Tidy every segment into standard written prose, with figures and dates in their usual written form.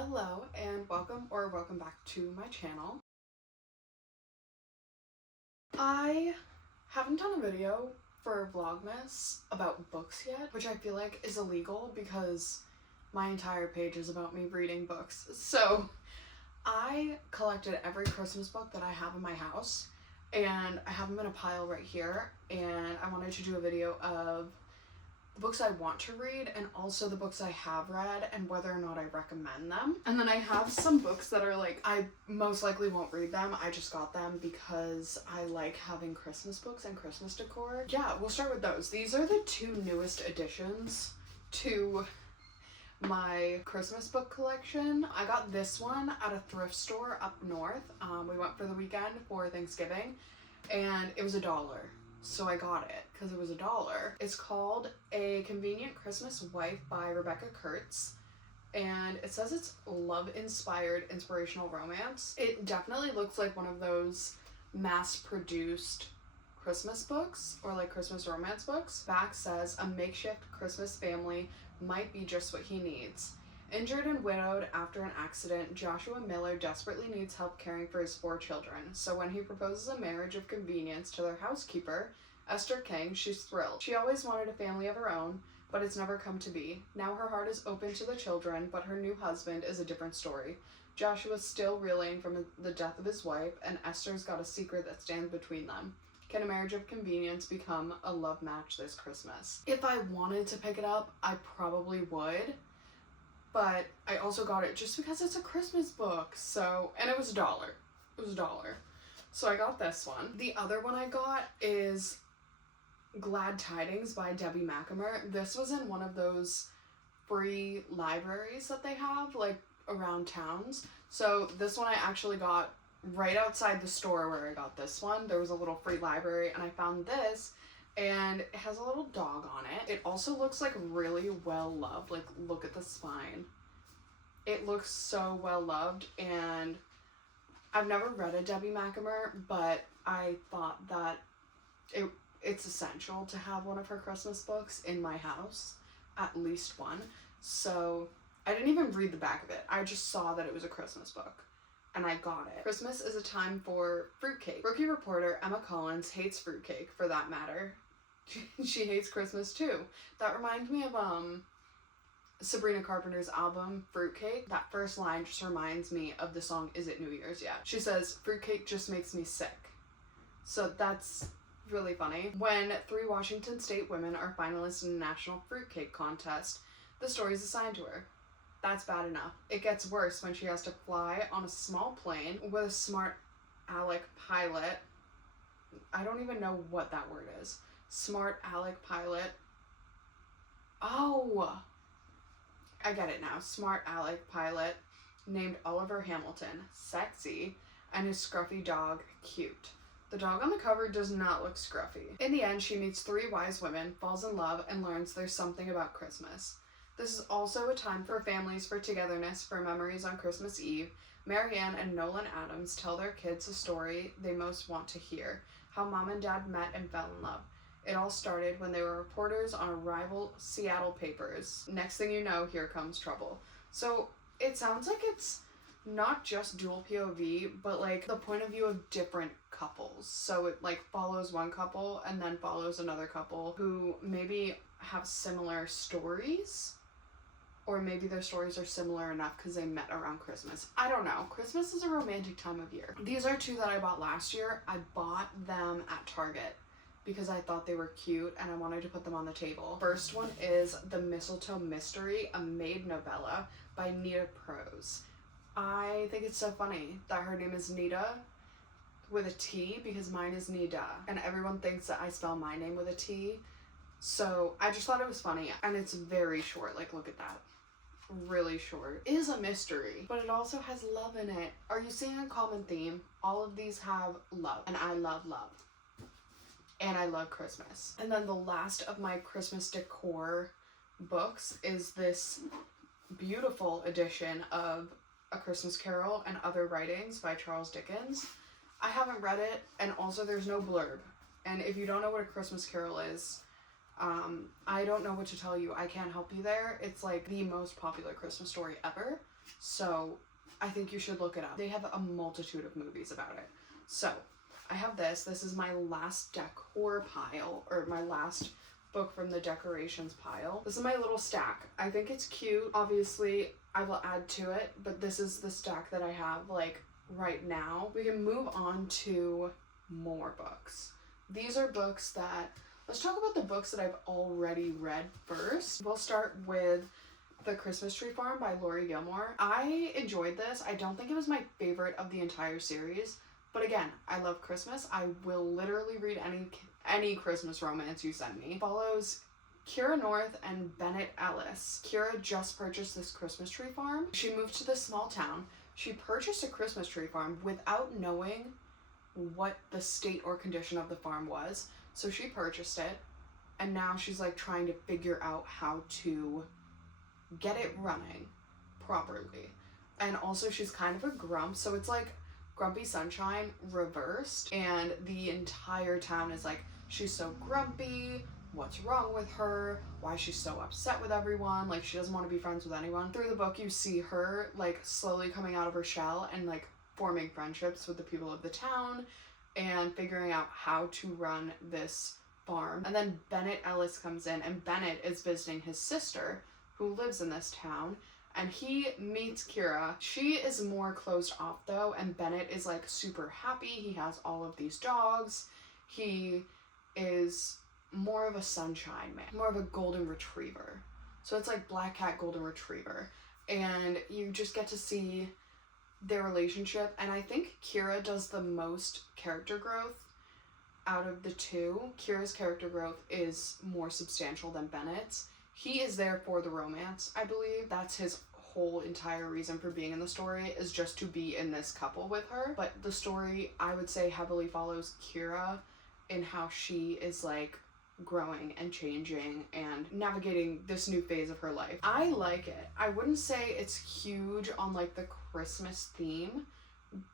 Hello and welcome back to my channel. I haven't done a video for Vlogmas about books yet, which I feel like is illegal because my entire page is about me reading books. So I collected every Christmas book that I have in my house and I have them in a pile right here, and I wanted to do a video of the books I want to read and also the books I have read and whether or not I recommend them. And then I have some books that are like, I most likely won't read them. I just got them because I like having Christmas books and Christmas decor. Yeah, we'll start with those. These are the two newest additions to my Christmas book collection. I got this one at a thrift store up north. We went for the weekend for Thanksgiving and it was $1. So I got it because it was $1. It's called A Convenient Christmas Wife by Rebecca Kurtz, and it says it's love-inspired inspirational romance. It definitely looks like one of those mass-produced Christmas books or like Christmas romance books. Back says a makeshift Christmas family might be just what he needs. Injured and widowed after an accident, Joshua Miller desperately needs help caring for his 4 children. So when he proposes a marriage of convenience to their housekeeper, Esther King, she's thrilled. She always wanted a family of her own, but it's never come to be. Now her heart is open to the children, but her new husband is a different story. Joshua's still reeling from the death of his wife, and Esther's got a secret that stands between them. Can a marriage of convenience become a love match this Christmas? If I wanted to pick it up, I probably would. But I also got it just because it's a Christmas book, so, and it was $1. It was $1. So I got this one. The other one I got is Glad Tidings by Debbie McAmer. This was in one of those free libraries that they have, like, around towns. So this one I actually got right outside the store where I got this one. There was a little free library, and I found this, and it has a little dog on it. It also looks like really well loved. Like, look at the spine. It looks so well loved, and I've never read a Debbie McAmer, but I thought that it's essential to have one of her Christmas books in my house, at least one. So I didn't even read the back of it. I just saw that it was a Christmas book, and I got it. Christmas is a time for fruitcake. Rookie reporter Emma Collins hates fruitcake, for that matter. She hates Christmas too. That reminds me of Sabrina Carpenter's album Fruitcake. That first line just reminds me of the song Is It New Year's Yet? She says, fruitcake just makes me sick. So that's really funny. When 3 Washington state women are finalists in a national fruitcake contest, the story is assigned to her. That's bad enough. It gets worse when she has to fly on a small plane with a smart aleck pilot. I don't even know what that word is. Smart aleck pilot. Oh, I get it now. Smart aleck pilot named Oliver Hamilton, sexy, and his scruffy dog, cute. The dog on the cover does not look scruffy. In the end, she meets 3 wise women, falls in love, and learns there's something about Christmas. This is also a time for families, for togetherness, for memories on Christmas Eve. Marianne and Nolan Adams tell their kids a story they most want to hear, how mom and dad met and fell in love. It all started when they were reporters on a rival Seattle papers. Next thing you know, here comes trouble. So it sounds like it's not just dual POV, but like the point of view of different couples. So it like follows one couple and then follows another couple who maybe have similar stories, or maybe their stories are similar enough because they met around Christmas. I don't know. Christmas is a romantic time of year. These are 2 that I bought last year. I bought them at Target because I thought they were cute and I wanted to put them on the table. First one is The Mistletoe Mystery, a maid novella by Nita Prose. I think it's so funny that her name is Nita with a T because mine is Nida, and everyone thinks that I spell my name with a T. So I just thought it was funny, and it's very short. Like, look at that. Really short. It is a mystery, but it also has love in it. Are you seeing a common theme? All of these have love, and I love love. And I love Christmas. And then the last of my Christmas decor books is this beautiful edition of A Christmas Carol and Other Writings by Charles Dickens. I haven't read it, and also there's no blurb. And if you don't know what A Christmas Carol is, I don't know what to tell you. I can't help you there. It's like the most popular Christmas story ever. So I think you should look it up. They have a multitude of movies about it. So I have this. This is my last decor pile, or my last book from the decorations pile. This is my little stack. I think it's cute. Obviously, I will add to it, but this is the stack that I have like right now. We can move on to more books. These are books that, let's talk about the books that I've already read first. We'll start with The Christmas Tree Farm by Laurie Gilmore. I enjoyed this. I don't think it was my favorite of the entire series, but again, I love Christmas. I will literally read any Christmas romance you send me. It follows Kira North and Bennett Ellis. Kira just purchased this Christmas tree farm. She moved to this small town. She purchased a Christmas tree farm without knowing what the state or condition of the farm was. So she purchased it, and now she's like trying to figure out how to get it running properly. And also she's kind of a grump, so it's like Grumpy Sunshine reversed, and the entire town is like, she's so grumpy, what's wrong with her, why she's so upset with everyone, like she doesn't want to be friends with anyone. Through the book you see her like slowly coming out of her shell and like forming friendships with the people of the town and figuring out how to run this farm. And then Bennett Ellis comes in, and Bennett is visiting his sister who lives in this town, and he meets Kira. She is more closed off though, and Bennett is like super happy. He has all of these dogs. He is more of a sunshine man, more of a golden retriever. So it's like black cat, golden retriever. And you just get to see their relationship. And I think Kira does the most character growth out of the two. Kira's character growth is more substantial than Bennett's. He is there for the romance, I believe. That's his whole entire reason for being in the story, is just to be in this couple with her. But the story, I would say, heavily follows Kira in how she is like growing and changing and navigating this new phase of her life. I like it. I wouldn't say it's huge on like the Christmas theme,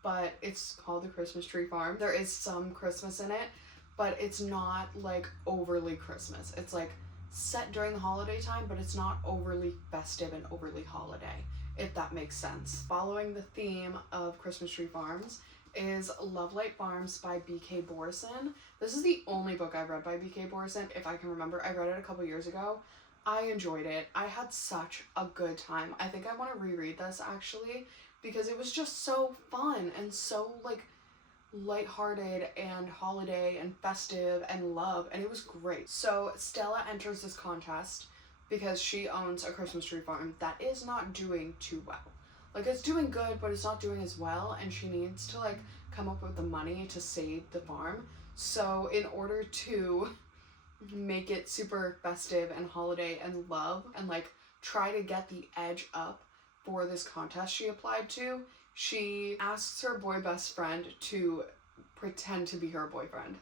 but it's called The Christmas Tree Farm. There is some Christmas in it, but it's not like overly Christmas. It's like set during the holiday time, but it's not overly festive and overly holiday, if that makes sense. Following the theme of Christmas Tree Farms is Love Light Farms by B.K. Borson. This is the only book I've read by B.K. Borson, if I can remember. I read it a couple years ago. I enjoyed it. I had such a good time. I think I want to reread this actually, because it was just so fun and so like lighthearted and holiday and festive and love, and it was great. So Stella enters this contest because she owns a Christmas tree farm that is not doing too well. Like, it's doing good, but it's not doing as well, and she needs to like come up with the money to save the farm. So in order to make it super festive and holiday and love and like try to get the edge up for this contest she applied to, she asks her boy best friend to pretend to be her boyfriend.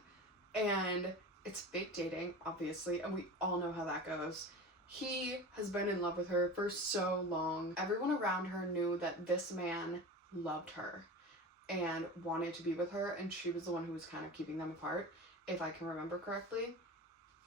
And it's fake dating, obviously, and we all know how that goes. He has been in love with her for so long. Everyone around her knew that this man loved her and wanted to be with her, and she was the one who was kind of keeping them apart, if I can remember correctly.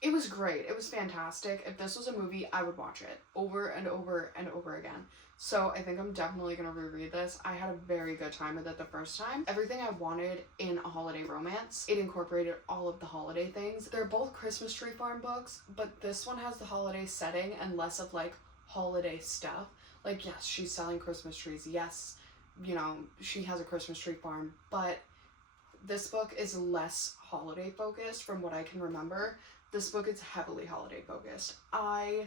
It was great. It was fantastic. If this was a movie, I would watch it over and over and over again. So I think I'm definitely going to reread this. I had a very good time with it the first time. Everything I wanted in a holiday romance. It incorporated all of the holiday things. They're both Christmas Tree Farm books, but this one has the holiday setting and less of like holiday stuff. Like, yes, she's selling Christmas trees. Yes, you know, she has a Christmas tree farm, but this book is less holiday focused from what I can remember. This book is heavily holiday focused. I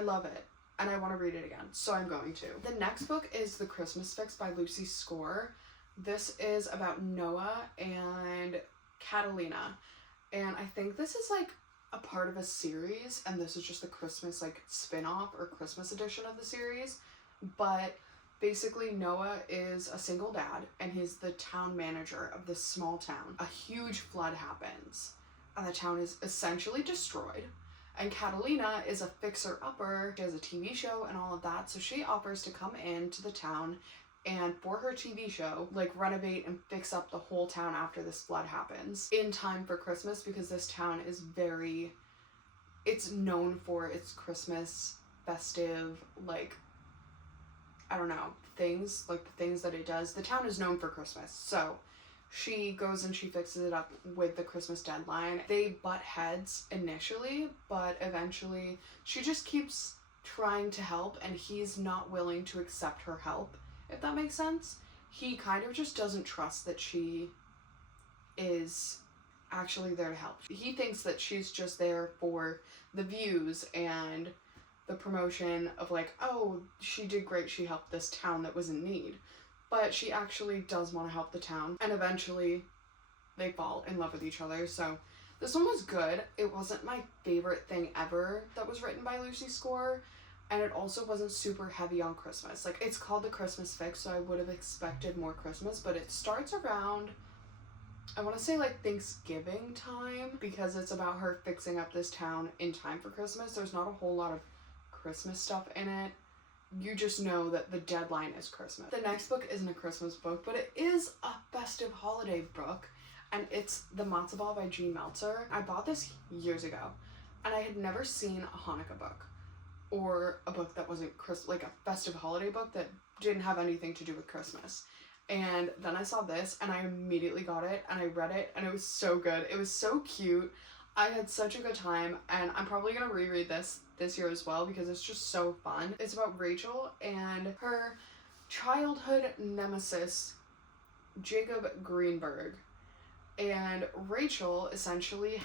love it, and I want to read it again, so I'm going to. The next book is The Christmas Fix by Lucy Score. This is about Noah and Catalina, and I think this is like a part of a series, and this is just the Christmas like spin-off or Christmas edition of the series. But basically Noah is a single dad, and he's the town manager of this small town. A huge flood happens, and the town is essentially destroyed. And Catalina is a fixer-upper. She has a TV show and all of that, so she offers to come into the town and for her TV show, like renovate and fix up the whole town after this flood happens in time for Christmas, because this town is it's known for its Christmas festive, like I don't know, things, like the things that it does. The town is known for Christmas, so she goes and she fixes it up with the Christmas deadline. They butt heads initially, but eventually she just keeps trying to help, and he's not willing to accept her help, if that makes sense. He kind of just doesn't trust that she is actually there to help. He thinks that she's just there for the views and the promotion of like, oh, she did great, she helped this town that was in need. But she actually does want to help the town, and eventually they fall in love with each other. So this one was good. It wasn't my favorite thing ever that was written by Lucy Score, and it also wasn't super heavy on Christmas. Like, it's called The Christmas Fix, so I would have expected more Christmas, but it starts around, I want to say like Thanksgiving time, because it's about her fixing up this town in time for Christmas. There's not a whole lot of Christmas stuff in it. You just know that the deadline is Christmas. The next book isn't a Christmas book, but it is a festive holiday book, and it's The Matzo Ball by Jean Meltzer. I bought this years ago, and I had never seen a Hanukkah book, or a book that wasn't like a festive holiday book that didn't have anything to do with Christmas. And then I saw this, and I immediately got it, and I read it, and it was so good. It was so cute. I had such a good time, and I'm probably gonna reread this year as well because it's just so fun. It's about Rachel and her childhood nemesis, Jacob Greenberg. And Rachel essentially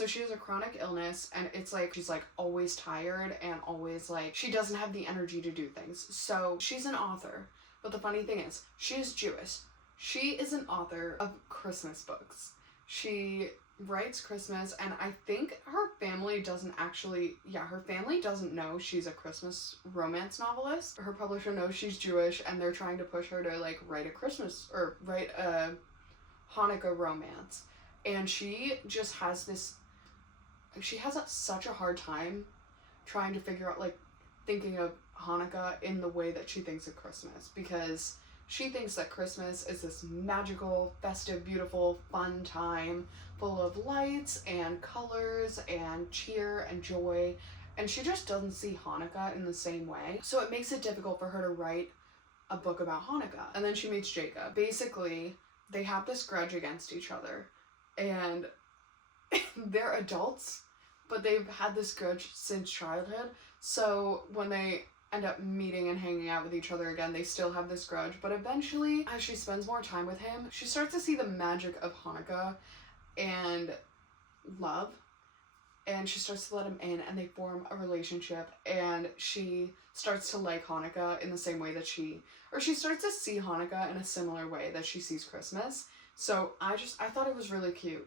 she has a chronic illness, and it's like she's like always tired and always like she doesn't have the energy to do things. So she's an author, but the funny thing is she's Jewish. She is an author of Christmas books. She writes Christmas, and I think her family doesn't know she's a Christmas romance novelist. Her publisher knows she's Jewish, and they're trying to push her to like write a Hanukkah romance. And she just has such a hard time trying to figure out, like, thinking of Hanukkah in the way that she thinks of Christmas, because she thinks that Christmas is this magical, festive, beautiful, fun time full of lights and colors and cheer and joy, and she just doesn't see Hanukkah in the same way. So it makes it difficult for her to write a book about Hanukkah. And then she meets Jacob. Basically, they have this grudge against each other, and they're adults, but they've had this grudge since childhood. So when they end up meeting and hanging out with each other again, they still have this grudge. But eventually, as she spends more time with him, she starts to see the magic of Hanukkah and love, and she starts to let him in, and they form a relationship, and she starts to like Hanukkah in the same way that she starts to see Hanukkah in a similar way that she sees Christmas. So I thought it was really cute.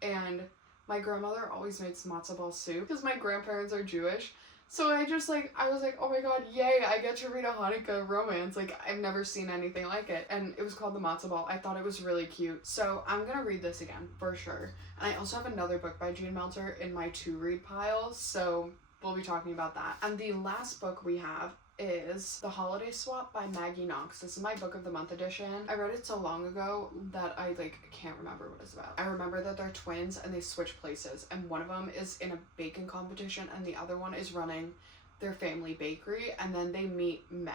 And my grandmother always makes matzo ball soup because my grandparents are Jewish. So I was like, oh my god, yay, I get to read a Hanukkah romance. Like, I've never seen anything like it. And it was called The Matzo Ball. I thought it was really cute. So I'm gonna read this again, for sure. And I also have another book by Jean Meltzer in my to-read pile, so we'll be talking about that. And the last book we have is The Holiday Swap by Maggie Knox. This is my book of the month edition. I read it so long ago that I can't remember what it's about. I remember that they're twins and they switch places, and one of them is in a baking competition and the other one is running their family bakery, and then they meet men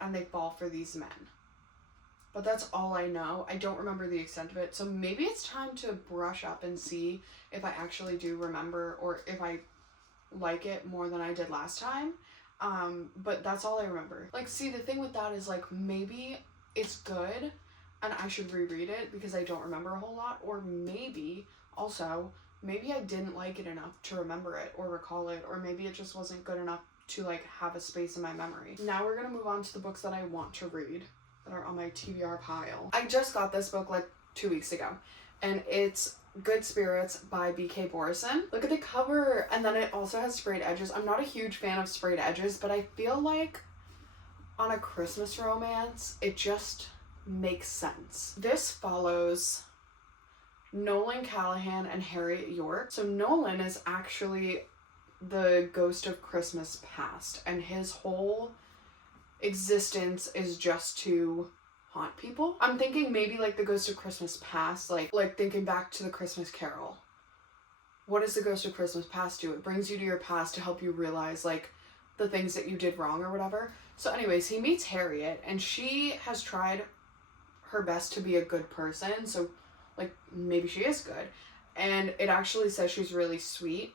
and they fall for these men. But that's all I know. I don't remember the extent of it, so maybe it's time to brush up and see if I actually do remember or if I like it more than I did last time. But that's all I remember. Like, see, the thing with that is, like, maybe it's good and I should reread it because I don't remember a whole lot, or maybe I didn't like it enough to remember it or recall it, or maybe it just wasn't good enough to, like, have a space in my memory. Now we're gonna move on to the books that I want to read that are on my TBR pile. I just got this book like 2 weeks ago, and it's Good Spirits by B.K. Borison. Look at the cover, and then it also has sprayed edges. I'm not a huge fan of sprayed edges, but I feel like on a Christmas romance, it just makes sense. This follows Nolan Callahan and Harriet York. So Nolan is actually the ghost of Christmas past, and his whole existence is just to haunt people. I'm thinking maybe like the ghost of Christmas past, like thinking back to the Christmas Carol. What does the ghost of Christmas past do? It brings you to your past to help you realize like the things that you did wrong or whatever. So anyways, he meets Harriet, and she has tried her best to be a good person, so like maybe she is good, and it actually says she's really sweet,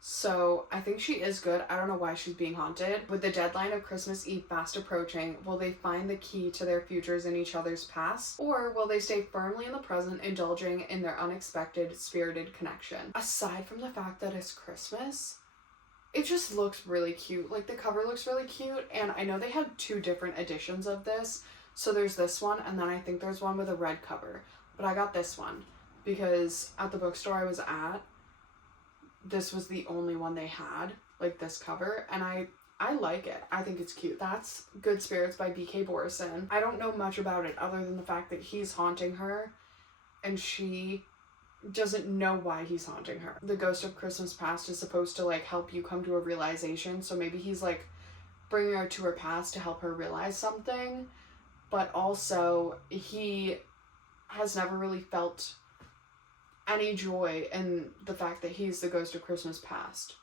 so I think she is good. I don't know why she's being haunted. With the deadline of Christmas Eve fast approaching, will they find the key to their futures in each other's past, or will they stay firmly in the present, indulging in their unexpected spirited connection? Aside from the fact that it's Christmas, it just looks really cute. Like, the cover looks really cute, and I know they have 2 different editions of this. So there's this one, and then I think there's one with a red cover. But I got this one because at the bookstore I was at, this was the only one they had, like this cover, and I like it. I think it's cute. That's Good Spirits by B.K. Borison. I don't know much about it other than the fact that he's haunting her, and she doesn't know why he's haunting her. The Ghost of Christmas Past is supposed to like help you come to a realization, so maybe he's like bringing her to her past to help her realize something, but also he has never really felt any joy in the fact that he's the ghost of Christmas past.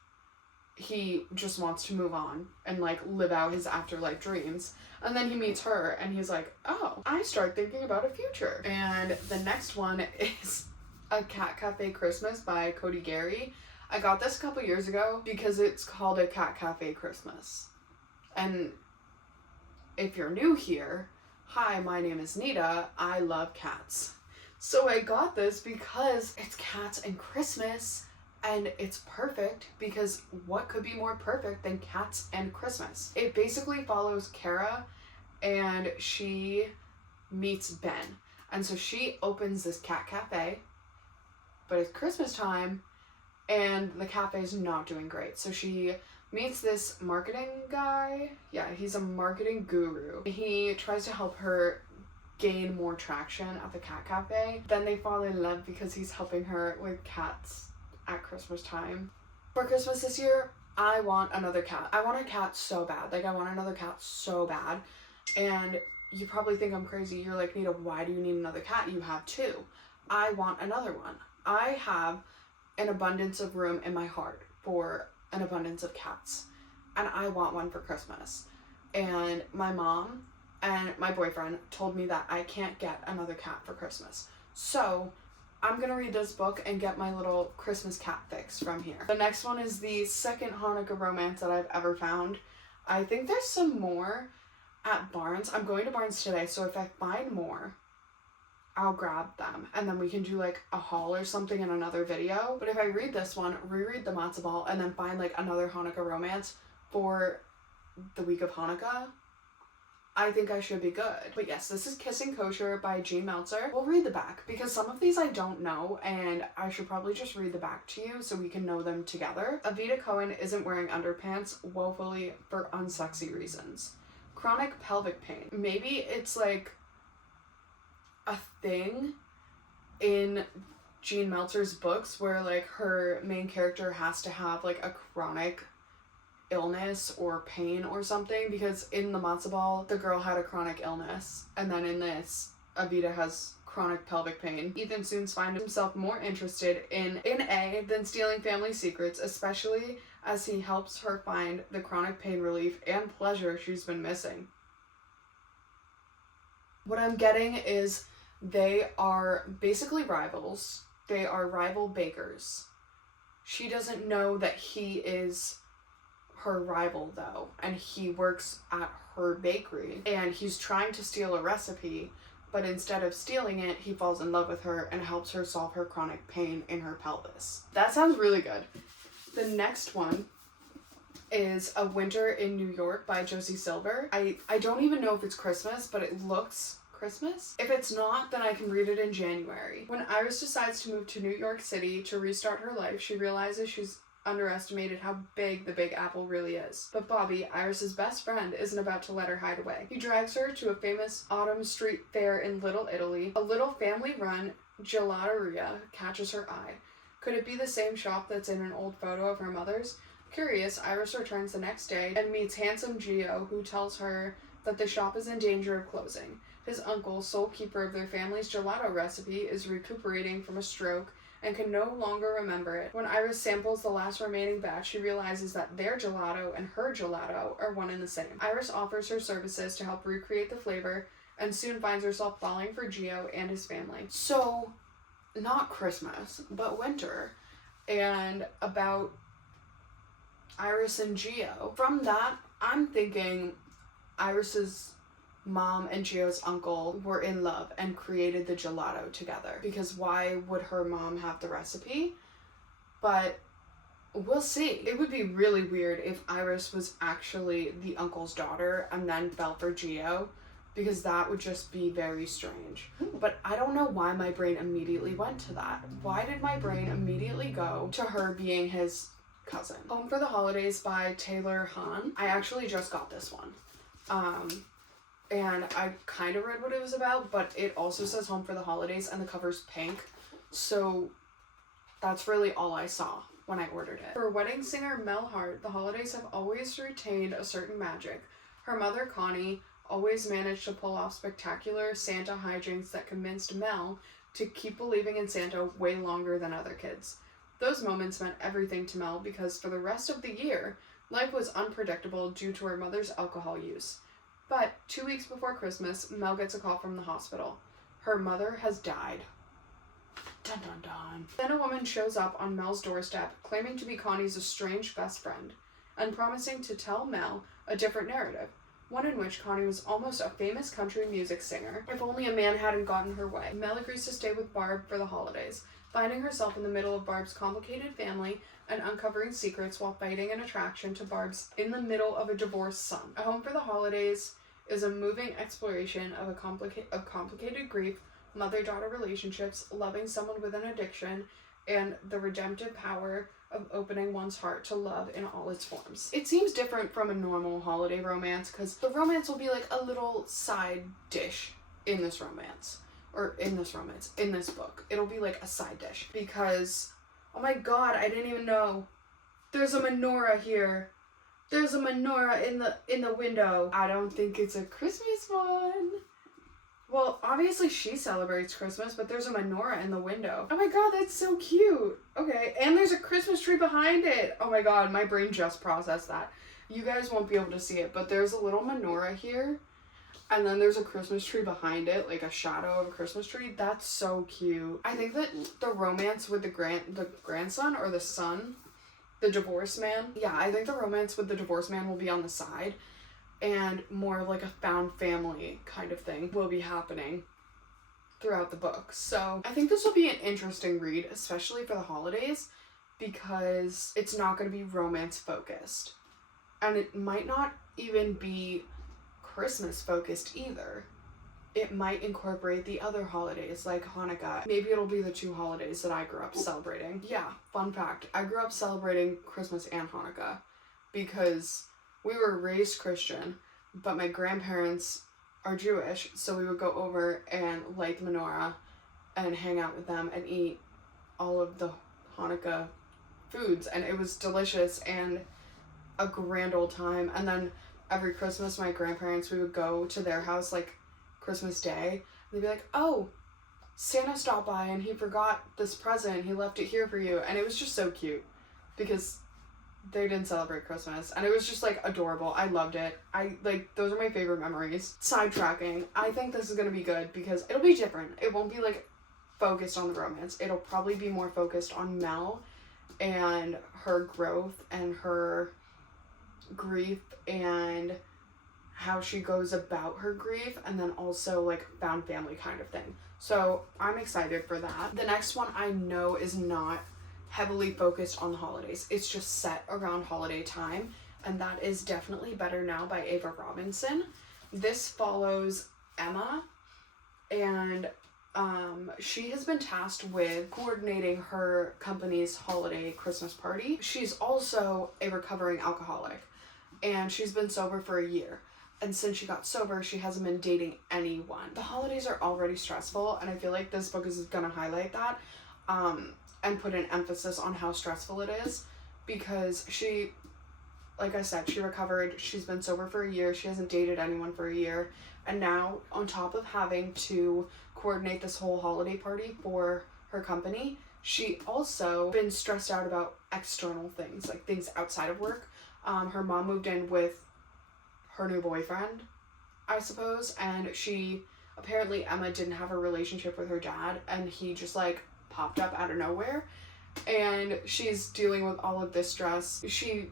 He just wants to move on and like live out his afterlife dreams. And then he meets her and he's like, oh, I start thinking about a future. And the next one is A Cat Cafe Christmas by Cody Gary. I got this a couple years ago because it's called A Cat Cafe Christmas. And if you're new here, hi, my name is Nita. I love cats. So I got this because it's cats and Christmas, and it's perfect because what could be more perfect than cats and Christmas? It basically follows Kara, and she meets Ben. And so she opens this cat cafe, but it's Christmas time, and the cafe is not doing great. So she meets this marketing guy. Yeah, he's a marketing guru. He tries to help her gain more traction at the cat cafe. Then they fall in love because he's helping her with cats at Christmas time. For Christmas this year, I want another cat. I want a cat so bad. Like, I want another cat so bad. And you probably think I'm crazy. You're like, Nita, why do you need another cat? You have 2. I want another one. I have an abundance of room in my heart for an abundance of cats, and I want one for Christmas. And my mom and my boyfriend told me that I can't get another cat for Christmas. So I'm gonna read this book and get my little Christmas cat fix from here. The next one is the second Hanukkah romance that I've ever found. I think there's some more at Barnes. I'm going to Barnes today, so if I find more, I'll grab them, and then we can do like a haul or something in another video. But if I read this one, reread the matzo ball, and then find like another Hanukkah romance for the week of Hanukkah, I think I should be good. But yes, this is Kissing Kosher by Jean Meltzer. We'll read the back because some of these I don't know, and I should probably just read the back to you so we can know them together. Avita Cohen isn't wearing underpants, woefully for unsexy reasons. Chronic pelvic pain. Maybe it's like a thing in Jean Meltzer's books where like her main character has to have like a chronic illness or pain or something, because in the matzo ball the girl had a chronic illness, and then in this Avita has chronic pelvic pain. Ethan soon finds himself more interested in A than stealing family secrets, especially as he helps her find the chronic pain relief and pleasure she's been missing. What I'm getting is they are basically rivals. They are rival bakers. She doesn't know that he is her rival though, and he works at her bakery, and he's trying to steal a recipe, but instead of stealing it, he falls in love with her and helps her solve her chronic pain in her pelvis. That sounds really good. The next one is A Winter in New York by Josie Silver. I don't even know if it's Christmas, but it looks Christmas. If it's not, then I can read it in January. When Iris decides to move to New York City to restart her life, she realizes she's underestimated how big the Big Apple really is. But Bobby, Iris's best friend, isn't about to let her hide away. He drags her to a famous autumn street fair in Little Italy. A little family-run gelateria catches her eye. Could it be the same shop that's in an old photo of her mother's? Curious, Iris returns the next day and meets handsome Gio, who tells her that the shop is in danger of closing. His uncle, sole keeper of their family's gelato recipe, is recuperating from a stroke and can no longer remember it. When Iris samples the last remaining batch, she realizes that their gelato and her gelato are one and the same. Iris offers her services to help recreate the flavor and soon finds herself falling for Gio and his family. So, not Christmas, but winter, and about Iris and Gio. From that, I'm thinking Iris's mom and Gio's uncle were in love and created the gelato together, because why would her mom have the recipe? But we'll see. It would be really weird if Iris was actually the uncle's daughter and then fell for Gio, because that would just be very strange. But I don't know why my brain immediately went to that. Why did my brain immediately go to her being his cousin? Home for the Holidays by Taylor Hahn. I actually just got this one. And I kind of read what it was about, but it also says Home for the Holidays and the cover's pink. So that's really all I saw when I ordered it. For wedding singer Mel Hart, the holidays have always retained a certain magic. Her mother, Connie, always managed to pull off spectacular Santa hijinks that convinced Mel to keep believing in Santa way longer than other kids. Those moments meant everything to Mel because for the rest of the year, life was unpredictable due to her mother's alcohol use. But 2 weeks before Christmas, Mel gets a call from the hospital. Her mother has died. Dun dun dun. Then a woman shows up on Mel's doorstep, claiming to be Connie's estranged best friend, and promising to tell Mel a different narrative, one in which Connie was almost a famous country music singer, if only a man hadn't gotten her way. Mel agrees to stay with Barb for the holidays, finding herself in the middle of Barb's complicated family and uncovering secrets while fighting an attraction to Barb's in the middle of a divorced son. A Home for the Holidays is a moving exploration of complicated grief, mother-daughter relationships, loving someone with an addiction, and the redemptive power of opening one's heart to love in all its forms. It seems different from a normal holiday romance because the romance will be like a little side dish in this romance. Or in this book. It'll be like a side dish. Because, oh my god, I didn't even know. There's a menorah here. There's a menorah in the window. I don't think it's a Christmas one. Well, obviously she celebrates Christmas, but there's a menorah in the window. Oh my god, that's so cute. Okay, and there's a Christmas tree behind it. Oh my god, my brain just processed that. You guys won't be able to see it, but there's a little menorah here. And then there's a Christmas tree behind it, like a shadow of a Christmas tree. That's so cute. I think that the romance with the grandson or the son, the divorced man. Yeah, I think the romance with the divorced man will be on the side. And more of like a found family kind of thing will be happening throughout the book. So I think this will be an interesting read, especially for the holidays, because it's not going to be romance focused. And it might not even be Christmas focused either. It might incorporate the other holidays like Hanukkah. Maybe it'll be the two holidays that I grew up celebrating. Yeah, fun fact. I grew up celebrating Christmas and Hanukkah because we were raised Christian, but my grandparents are Jewish, so we would go over and light the menorah and hang out with them and eat all of the Hanukkah foods, and it was delicious and a grand old time. And then every Christmas, my grandparents, we would go to their house, like, Christmas Day. They'd be like, oh, Santa stopped by and he forgot this present. He left it here for you. And it was just so cute because they didn't celebrate Christmas. And it was just, like, adorable. I loved it. Those are my favorite memories. Sidetracking. I think this is going to be good because it'll be different. It won't be, like, focused on the romance. It'll probably be more focused on Mel and her growth and her grief and how she goes about her grief, and then also like found family kind of thing. So I'm excited for that. The next one I know is not heavily focused on the holidays. It's just set around holiday time, and that is Definitely Better Now by Ava Robinson. This follows Emma, and she has been tasked with coordinating her company's holiday Christmas party. She's also a recovering alcoholic, and she's been sober for a year. And since she got sober, she hasn't been dating anyone. The holidays are already stressful, and I feel like this book is gonna highlight that, and put an emphasis on how stressful it is, because she, like I said, she recovered, she's been sober for a year, she hasn't dated anyone for a year, and now, on top of having to coordinate this whole holiday party for her company, she also been stressed out about external things, like things outside of work. Her mom moved in with her new boyfriend, I suppose, and apparently Emma didn't have a relationship with her dad, and he just like popped up out of nowhere, and she's dealing with all of this stress. She,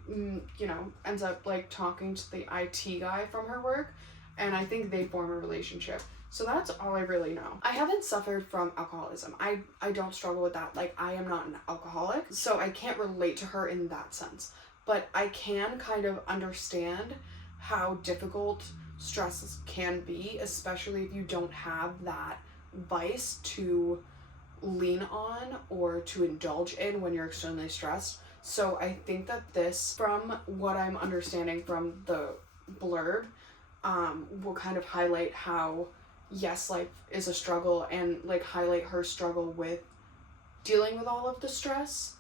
ends up like talking to the IT guy from her work, and I think they form a relationship. So that's all I really know. I haven't suffered from alcoholism. I don't struggle with that. Like, I am not an alcoholic, so I can't relate to her in that sense. But I can kind of understand how difficult stress can be, especially if you don't have that vice to lean on or to indulge in when you're extremely stressed. So I think that this, from what I'm understanding from the blurb, will kind of highlight how, yes, life is a struggle, and like highlight her struggle with dealing with all of the stress,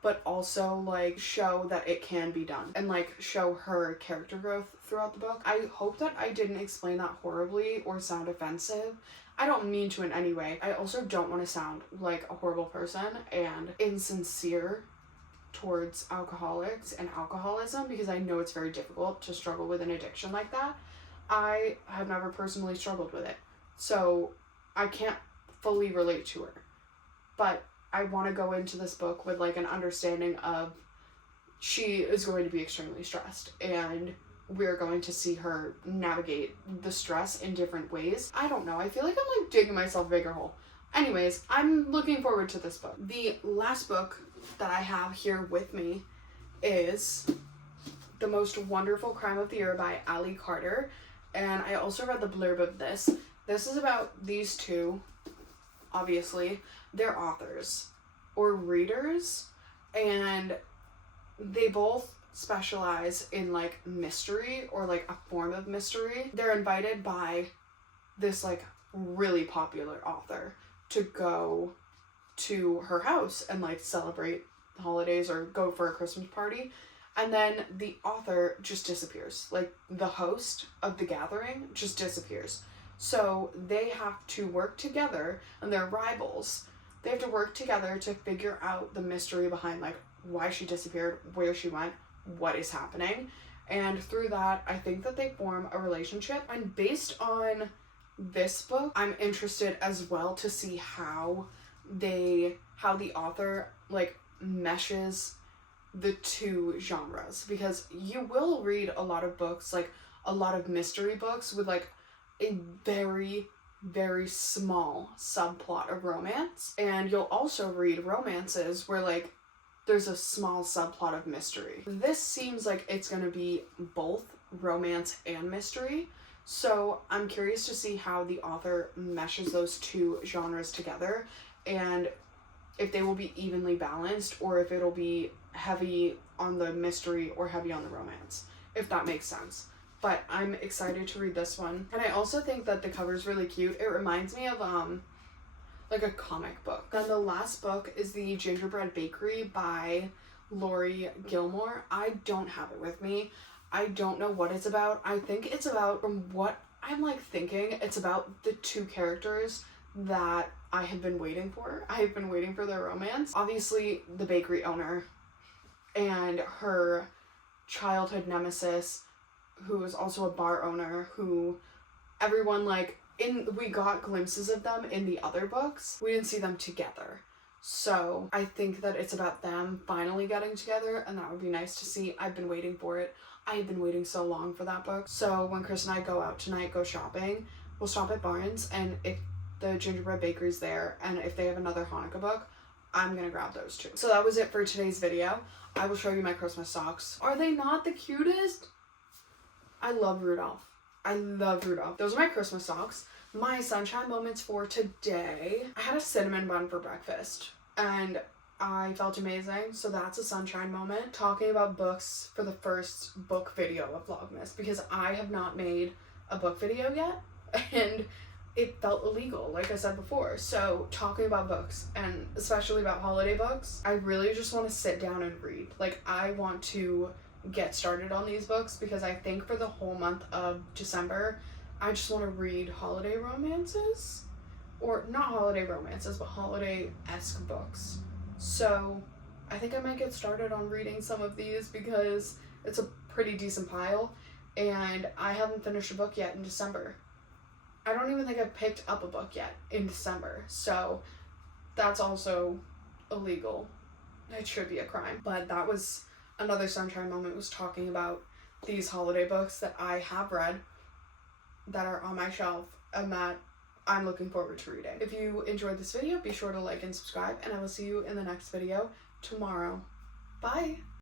but also like show that it can be done and like show her character growth throughout the book. I hope that I didn't explain that horribly or sound offensive. I don't mean to in any way. I also don't want to sound like a horrible person and insincere towards alcoholics and alcoholism, because I know it's very difficult to struggle with an addiction like that. I have never personally struggled with it, so I can't fully relate to her. But I want to go into this book with like an understanding of she is going to be extremely stressed, and we're going to see her navigate the stress in different ways. I don't know. I feel like I'm like digging myself a bigger hole. Anyways, I'm looking forward to this book. The last book that I have here with me is The Most Wonderful Crime of the Year by Ali Carter. And I also read the blurb of this. This is about these two, obviously. They're authors or readers, and they both specialize in like mystery, or like a form of mystery. They're invited by this like really popular author to go to her house and like celebrate the holidays or go for a Christmas party. And then the author just disappears. Like, the host of the gathering just disappears. So they have to work together, and they're rivals. They have to work together to figure out the mystery behind like why she disappeared, where she went, what is happening. And through that, I think that they form a relationship. And based on this book, I'm interested as well to see how the author like meshes the two genres, because you will read a lot of books, like a lot of mystery books with like a very, very small subplot of romance, and you'll also read romances where like there's a small subplot of mystery. This seems like it's going to be both romance and mystery, so I'm curious to see how the author meshes those two genres together, and if they will be evenly balanced, or if it'll be heavy on the mystery or heavy on the romance, if that makes sense. But I'm excited to read this one. And I also think that the cover is really cute. It reminds me of like a comic book. Then the last book is The Gingerbread Bakery by Lori Gilmore. I don't have it with me. I don't know what it's about. I think it's about, from what I'm like thinking, it's about the two characters that I have been waiting for. I have been waiting for their romance. Obviously, the bakery owner and her childhood nemesis, who is also a bar owner, who everyone like, we got glimpses of them in the other books. We didn't see them together. So I think that it's about them finally getting together, and that would be nice to see. I've been waiting for it. I have been waiting so long for that book. So when Chris and I go out tonight, go shopping, we'll stop at Barnes, and if the Gingerbread Bakery's there, and if they have another Hanukkah book, I'm gonna grab those too. So that was it for today's video. I will show you my Christmas socks. Are they not the cutest? I love Rudolph. I love Rudolph. Those are my Christmas socks. My sunshine moments for today. I had a cinnamon bun for breakfast, and I felt amazing, so that's a sunshine moment. Talking about books for the first book video of Vlogmas, because I have not made a book video yet, and it felt illegal, like I said before. So talking about books, and especially about holiday books, I really just want to sit down and read. Like, I want to get started on these books, because I think for the whole month of December, I just want to read holiday romances, or not holiday romances, but holiday-esque books. So I think I might get started on reading some of these because it's a pretty decent pile, and I haven't finished a book yet in December. I don't even think I've picked up a book yet in December, so that's also illegal. It should be a crime. But that was another Sunshine Moment, was talking about these holiday books that I have read, that are on my shelf, and that I'm looking forward to reading. If you enjoyed this video, be sure to like and subscribe, and I will see you in the next video tomorrow. Bye!